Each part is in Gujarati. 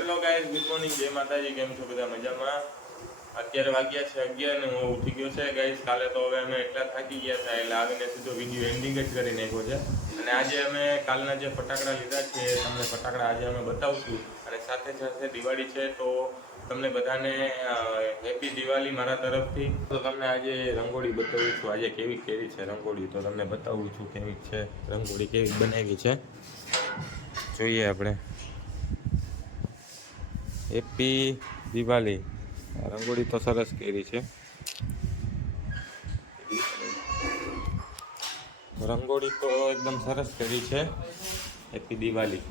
હેલો ગાઈઝ ગુડ મોર્નિંગ જય માતાજી. કેમ છો બધા મજામાં? અત્યારે વાગ્યા છે અગિયાર ને હું ઉઠી ગયો છે. ગાઈઝ કાલે તો હવે અમે એટલા થાકી ગયા હતા. એટલે આવીને સીધો વીડિયો એન્ડિંગ જ કરી નાખ્યો છે. અને આજે અમે કાલના જે ફટાકડા લીધા છે તમને ફટાકડા આજે અમે બતાવશું. અને સાથે સાથે દિવાળી છે તો તમને બધાને હેપી દિવાળી મારા તરફથી. તો તમને આજે રંગોળી બતાવું છું. આજે કેવી કેવી છે રંગોળી તો તમને બતાવું છું કેવી છે. રંગોળી કેવી બનાવી છે. જોઈએ આપણે. હેપી દિવાળી રંગોળી તો સરસ કરી છે. રંગોળી તો એકદમ સરસ કરી છે. એપી દિવાળી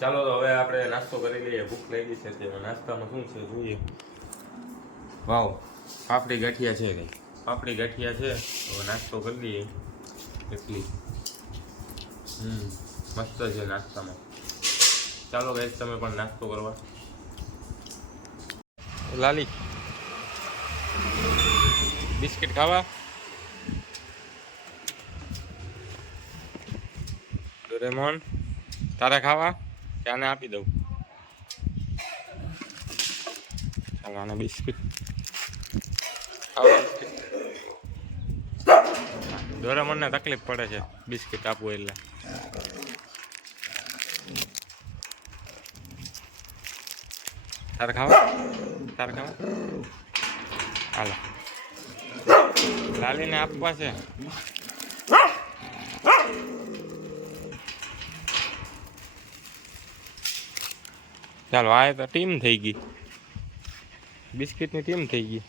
ચાલો તો હવે આપણે નાસ્તો કરી લઈએ. ભૂખ લાગી છે, તે નાસ્તામાં શું છે જોઈએ? વાવ, પાપડી ગાંઠિયા છે કંઈ. પાપડી ગાંઠિયા છે તો નાસ્તો કરી લઈએ. એટલી. હમ, મસ્ત છે નાસ્તામાં. ચાલો ગાઈશ તમે પણ નાસ્તો કરવા. લાલી, બિસ્કિટ ખાવા? ડોરેમોન, તારે ખાવા? કે આને આપી દઉં. ચાલો, આને બિસ્કિટ. ખાવા બિસ્કિટ ડોરેમોનને તકલીફ પડે છે. બિસ્કિટ આપવું એટલે. તારે ખાવા? તારે ખાવા? હાલો. લાલીને આપવા છે. ચાલો, આ તો ટીમ થઈ ગઈ. બિસ્કિટની ટીમ થઈ ગઈ.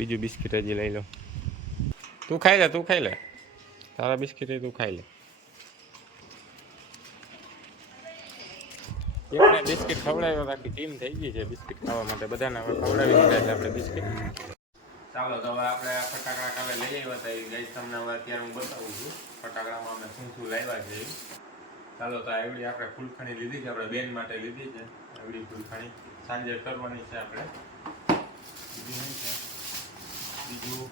બીજું બિસ્કિટ હજી લઈ લો. તું ખાઈ લે, તું ખાઈ લે. તારા બિસ્કિટ તું ખાઈ લે. એકને બિસ્કિટ ખવડાવ્યો બાકી ટીમ થઈ ગઈ છે બિસ્કિટ ખાવા માટે. બધાને હવે ખવડાવી દીધા છે આપણે બિસ્કિટ. ચાલો, તો હવે આપણે ફટાકડા કાલે લઈ આવ્યા હતા. એ ગઈ તમને હવે અત્યારે હું બતાવું છું. ફટાકડામાં અમે શું શું લાવ્યા છે ચાલો, તો આવડી આપણે ફૂલખાણી લીધી છે. આપણે બેન માટે લીધી છે. એવડી ફૂલખાણી સાંજે કરવાની છે આપણે. બીજું શું છે? બીજું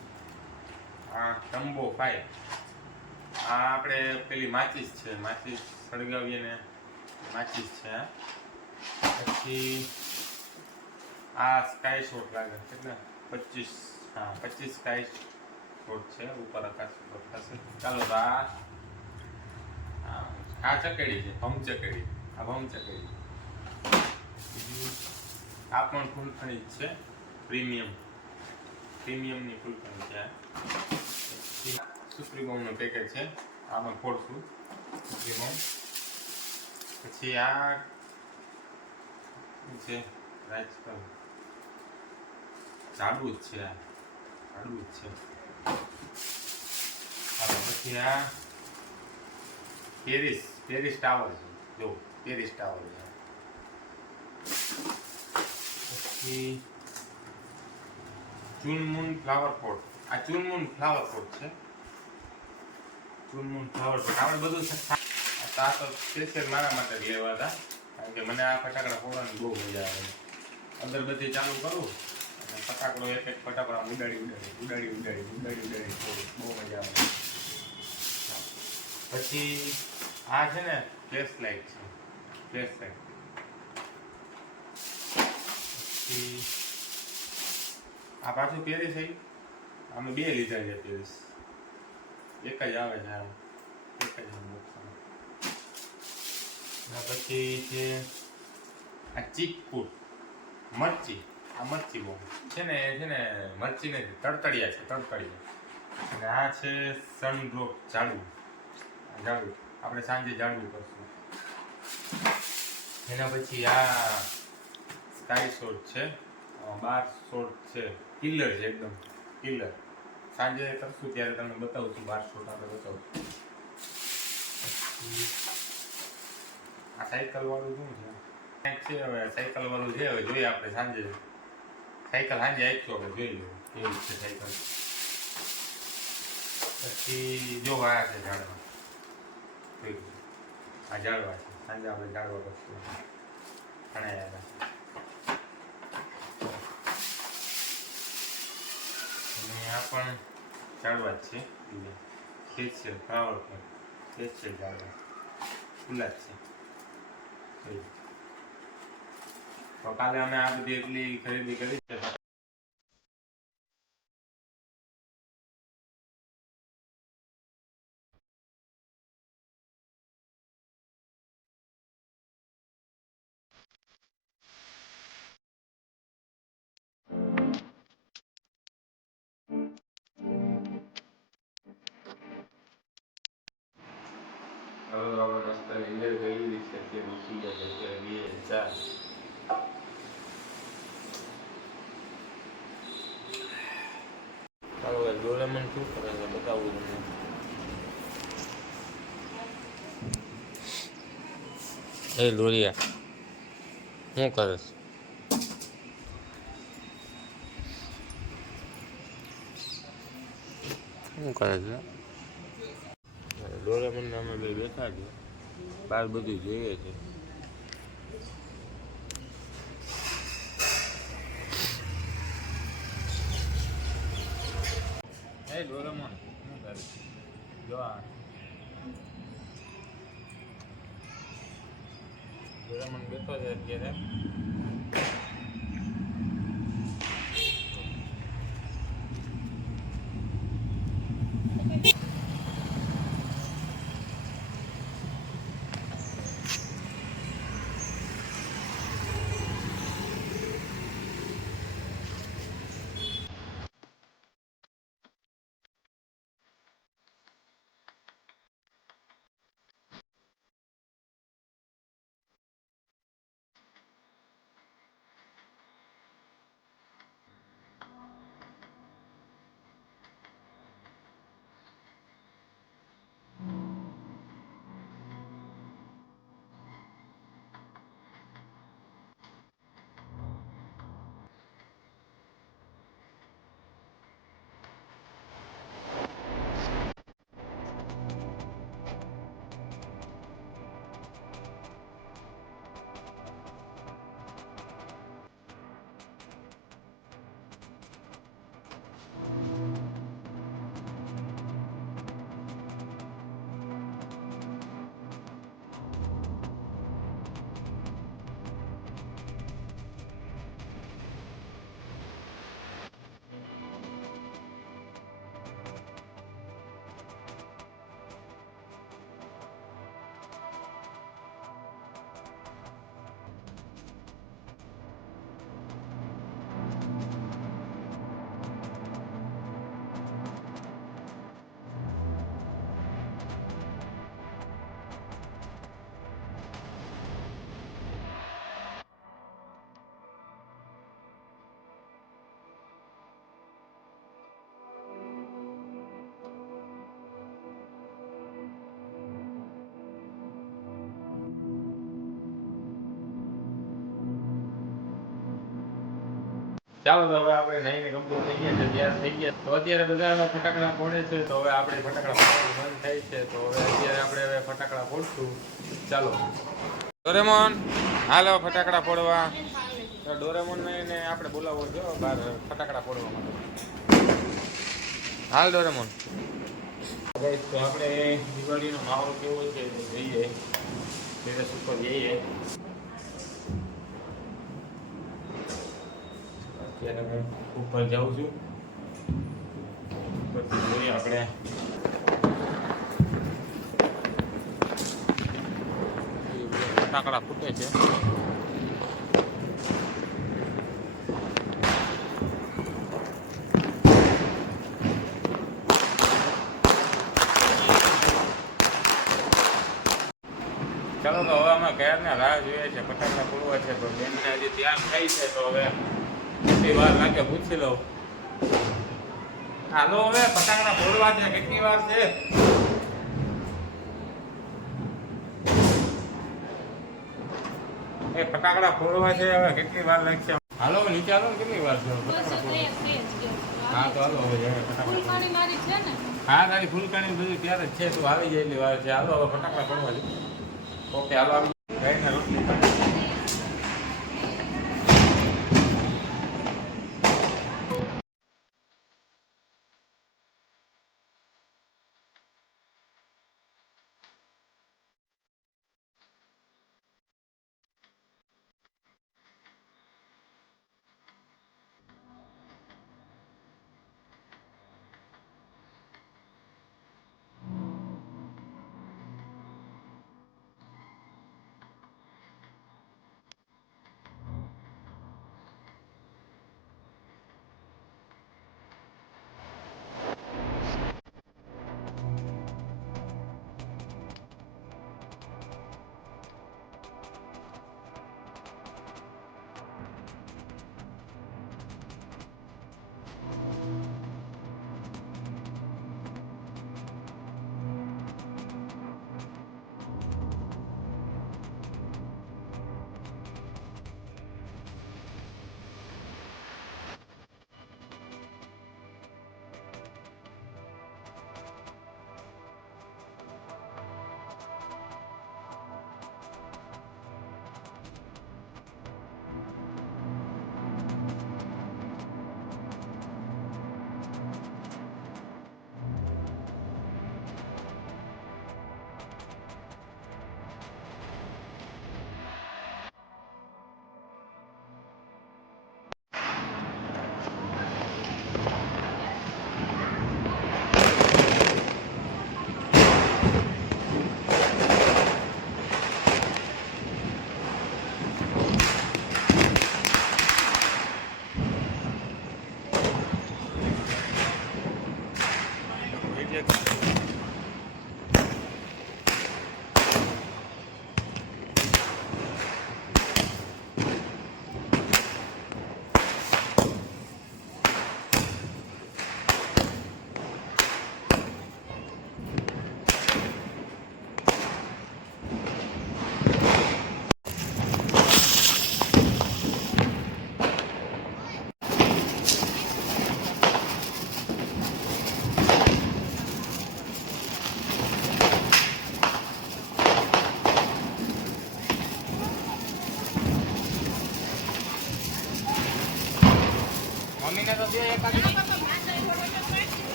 આ ટંબો ફાઈવ આ આપણે પેલી માચીસ છે, માચીસ સળગાવીએ ને, માચીસ છે પછી આ સ્કાય શોટ લાગે કેટલા પચીસ, હા, પચીસ સ્કાય શોટ છે, ઉપર આકાશ ઉપર થશે. ચાલો તો આ આ- ચકેડી છે ભમ ચકેડી, આ ભમ ચકેડી. આ પણ ફૂલખણી જ છે, પ્રીમિયમ. પ્રીમિયમની ફૂલખણી છે. સુપ્રીમોમનું પેકેટ છે. આમાં ખોલશું સુપ્રીમોમ પછી આ છે રાજકલ જાડવું જ છે આ. જાડવું જ છે. પછી આ પેરિસ પેરિસ ટાવર છે. જો, પેરિસ ટાવર છે. પછી ચૂનમૂન ફ્લાવર પોટ. આ ચૂનમૂન ફ્લાવર પોટ છે. ચૂનમૂન ફ્લાવર પોટ. આપણે બધું છે આ તો સ્પેશિયલ મારા માટે લેવા હતા. કારણ કે મને આ ફટાકડા ફોડવાની બહુ મજા આવે અગરબત્તી ચાલુ કરું અને ફટાકડો એક એક ફટાકડા ઉડાડી ઉડાડી ઉડાડી ઉડાડી ઉડાડી ઉડાડી બહુ મજા આવે પછી આ છે ને ફ્લેશ લાઇટ છે. ફ્લેશ લાઇટ પછી આ પાછું પેરિસ થઈ. અમે બે લીધા છે પેરિસ એક જ આવે છે એક જ પછી છે આ ચીકુ. મરચી. આ મરચી બહુ. છે ને છે ને, મરચી નથી, તડતડિયા છે, તડતડિયા. અને આ છે સનડ્રોપ ઝાડવું આ ઝાડવું આપણે સાંજે ઝાડવું કરશું. એના પછી આ સ્કાય શોટ છે. બાર શોટ છે. કિલર છે એકદમ. કિલર સાંજે કરશું ત્યારે તમને બતાવું છું બાર શોટ આપણે બતાવું આ સાયકલ વાળું શું છે? કંઈક છે, હવે સાયકલ વાળું છે, હવે જોઈએ આપણે સાંજે. સાયકલ સાંજે આવીશું આપણે, જોઈ લઈએ કેવી છે સાયકલ પછી જો આ છે ઝાડવા. આ ઝાડવા છે. સાંજે આપણે ઝાડવા કરશું. ઘણા યાર અને આ પણ ઝાડવા જ છે. બીજા સ્પેશિયલ ફ્લાવર પર સ્પેશિયલ ઝાડવા ખુલ્લા જ છે. તો કાલે અમે આ બધી એટલી ખરીદી કરી છે. ડોરેમોન શું કરે છે બતાવું તમને એ લોરિયા શું કરે છે શું કરે છે ડોરેમોન અમે બે બેઠા છે બહાર બધું જોઈએ છે એ ડોરેમોન શું કરે? જો આ ડોરેમોન બેઠો છે અત્યારે ચાલો તો હવે આપણે નઈને કમ્પ્લીટ થઈ ગયા છે, તૈયાર થઈ ગયા તો અત્યારે બધા ફટાકડા ફોડે છે, તો હવે આપણે ફટાકડા ફોડવાનું બંધ થાય છે, તો હવે અત્યારે આપણે હવે ફટાકડા ફોડશું. ચાલો. ડોરેમોન, હાલો ફટાકડા ફોડવા. તો ડોરેમોન ને આપણે બોલાવો જો બહાર ફટાકડા ફોડવા માટે. હાલ ડોરેમોન. તો આપણે દિવાળીનો માહોલ કેવો છે જઈએ. જઈએ. અત્યારે હું ઉપર જાઉં છું. પછી જોઈએ આપણે. ફટાકડા ફૂટે છે. ચાલો તો હવે અમે ક્યારના રાહ જોઈએ છે. ફટાકડા ફૂટવા છે તો બેનને હજી તૈયાર થઈ છે તો હવે કેટલી વાર લાગે પૂછી લઉં. હાલો હવે પટાકડા ફોડવા છે કેટલી વાર છે? એ પટાકડા ફોડવા છે હવે કેટલી વાર લાગશે? હાલો નીચે હાલો કેટલી વાર છે? હા તો હાલો હવે હા તારી ફૂલકાણી બધું ત્યારે છે તું આવી જાય એટલી વાર છે. હાલો હવે ફટાકડા ફોડવા છે ઓકે હાલો આવી. રોટલી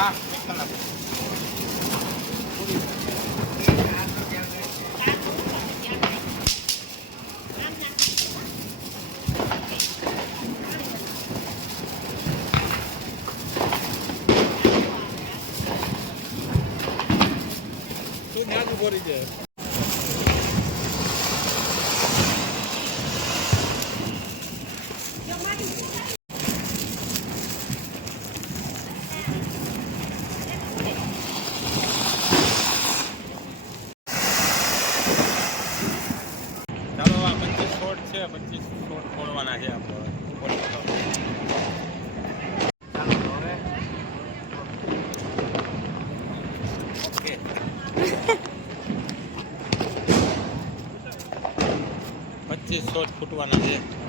હા. એક કલાક પછી શોટ ખોલવાના છે આપણે. પચીસ શોટ ફૂટવાના છે.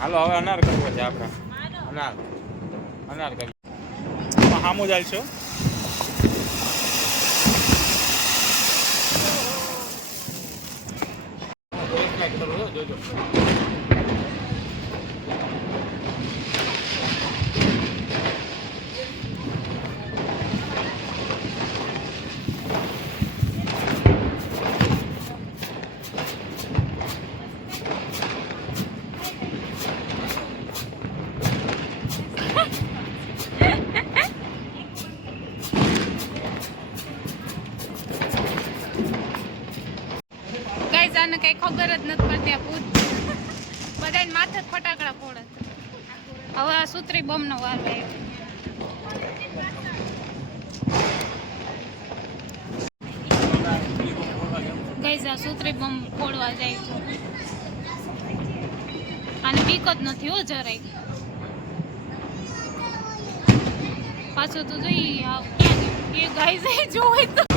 હાલો હવે અનાર કરવો છે આપણે. અનાર. અનાર કરી હામો જ છો જોજો. ખબર જ નથી પડતી આ ભૂત. બધાને માથે ફટાકડા ફોડે હવે આ સૂત્રી બમનો વાર લાગ્યો ગઈ જા બમ ફોડવા જાય છું. અને બીક જ નથી હો જરાય. પાછું તો જોઈએ એ ગાય જાય જોવે તો.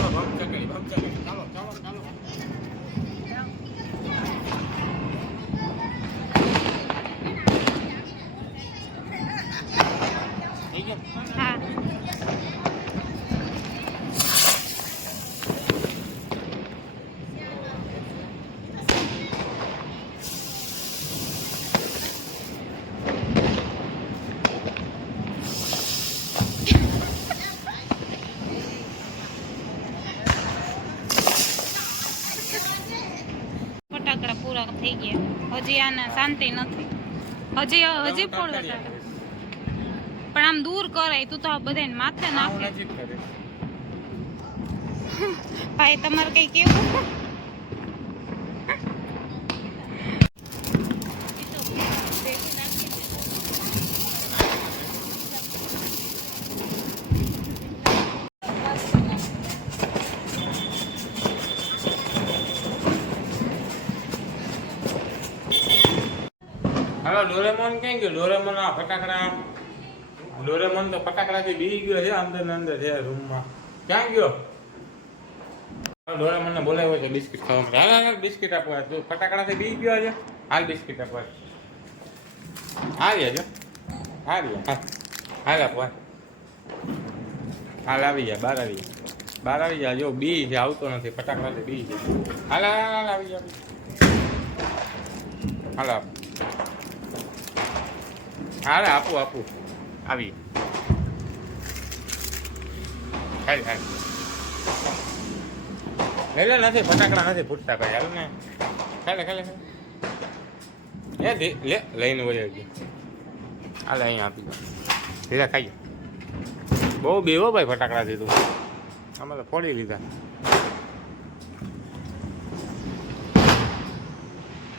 થઈ ગયા. હજી આને શાંતિ નથી. હજી હજી પણ પણ આમ દૂર કરાય તું તો આ બધાને માથે નાખે. ભાઈ તમારે કઈ કેવું હાલો ડોરેમોન ક્યાં ગયો? ડોરેમોન આ ફટાકડા ડોરેમોન તો ફટાકડાથી બી ગયો છે અંદર ને અંદર છે રૂમમાં. ક્યાં ગયો? ડોરેમોનને બોલાવ્યો છે બિસ્કિટ ખાવા માટે. હાલ બિસ્કિટ આપવા. તું ફટાકડાથી બી ગયો છે હાલ, બિસ્કિટ આપવા. આવ્યા જો આવ્યા હાલ. હાલ આપવા. હાલ, આવી ગયા બાર આવી ગયા બાર આવી જાય જો, બી છે આવતો નથી, ફટાકડાથી બી. છે હાલ હાલ હાલ, આવી જાય હાલ, આપ. હાલ, આપું આપું. આવી. હાલ હાલ. લે લે નથી, ફટાકડા નથી ફૂટતા ભાઈ, હાલ ને. ખાલે ખાલે એ, લે લઈને વયો ગયો હાલ, અહીંયા આપી લીધા, ખાઈ બહુ બેવો ભાઈ ફટાકડા દીધું. અમે તો ફોડી લીધા.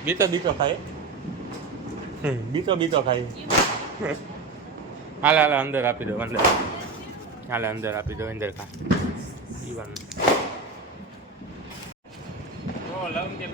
બીતો બીતો ખાય. બીતો બીતો ખાય. હાલ હાલ, અંદર આપી દો, અંદર. હાલ, અંદર આપી દો, અંદર ખા. ઈવન ઓ લવ કે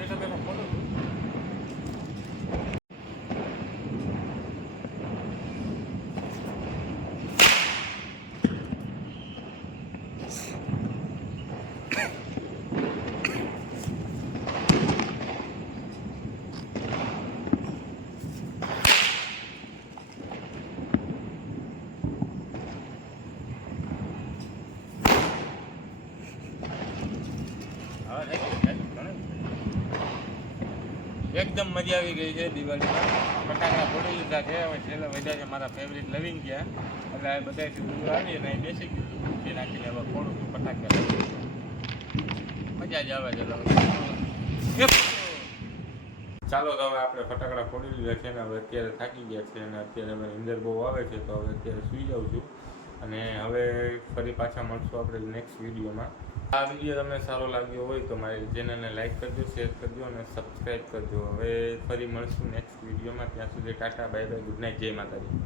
મજા આવી ગઈ છે દિવાળીમાં. ફટાકડા ફોડી લીધા છે. હવે છેલ્લે વધ્યા છે મારા ફેવરિટ લવિંગ ગયા. એટલે આ બધા દૂર આવી અને બેસી ગયું મૂકી નાખીને હવે ફોડું છું ફટાકડા. મજા જ આવે છે ચાલો તો હવે આપણે ફટાકડા ફોડી લીધા છે અને હવે અત્યારે થાકી ગયા છે અને અત્યારે હવે નીંદર બહુ આવે છે તો હવે અત્યારે સૂઈ જાઉં છું. અને હવે ફરી પાછા મળશું આપણે નેક્સ્ટ વિડીયોમાં. આ વીડિયો તમને સારો લાગ્યો હોય તો મારી ચેનલને લાઇક કરજો શેર કરજો અને સબસ્ક્રાઈબ કરજો. હવે ફરી મળશું નેક્સ્ટ વિડીયોમાં ત્યાં સુધી tata bye bye good night જય માતાજી.